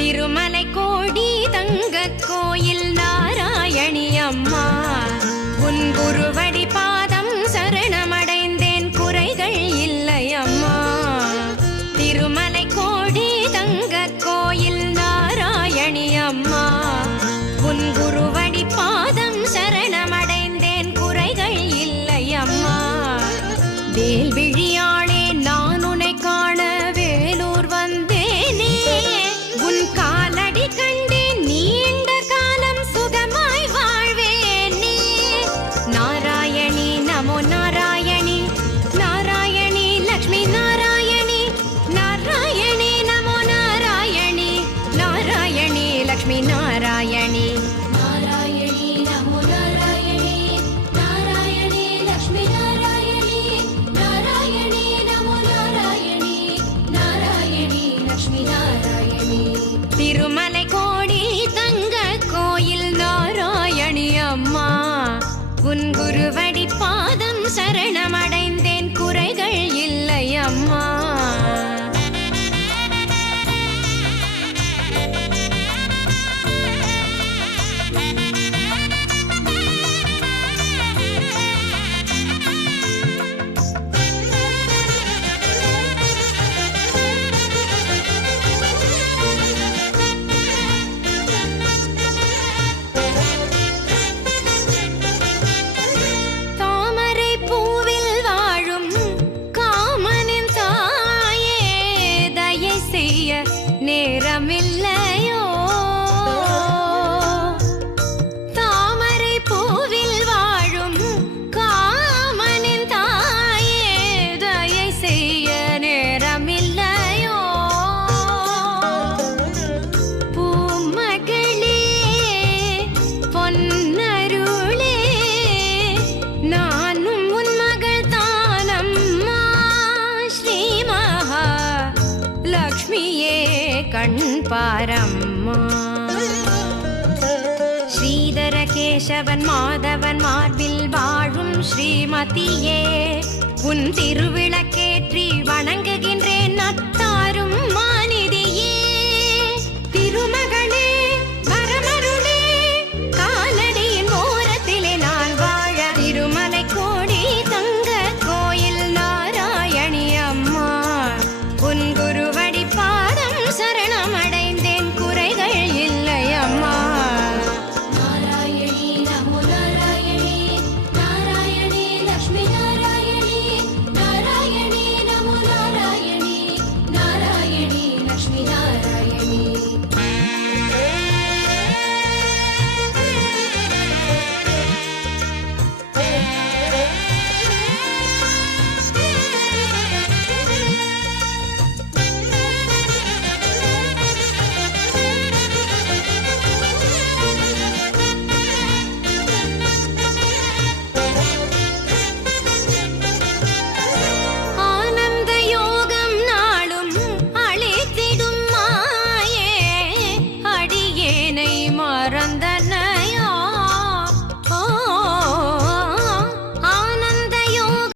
திருமலை கோடி தங்க கோயில் நாராயணி அம்மா. உன் குருவன் திருமலை மெல்ல பாரம்மா. ஸ்ரீதர கேசவன் மாதவன் மார்பில் வாழும் ஸ்ரீமதியே உன் திருவிளக்கேற்றி வணங்குகின்றேன் நட்பு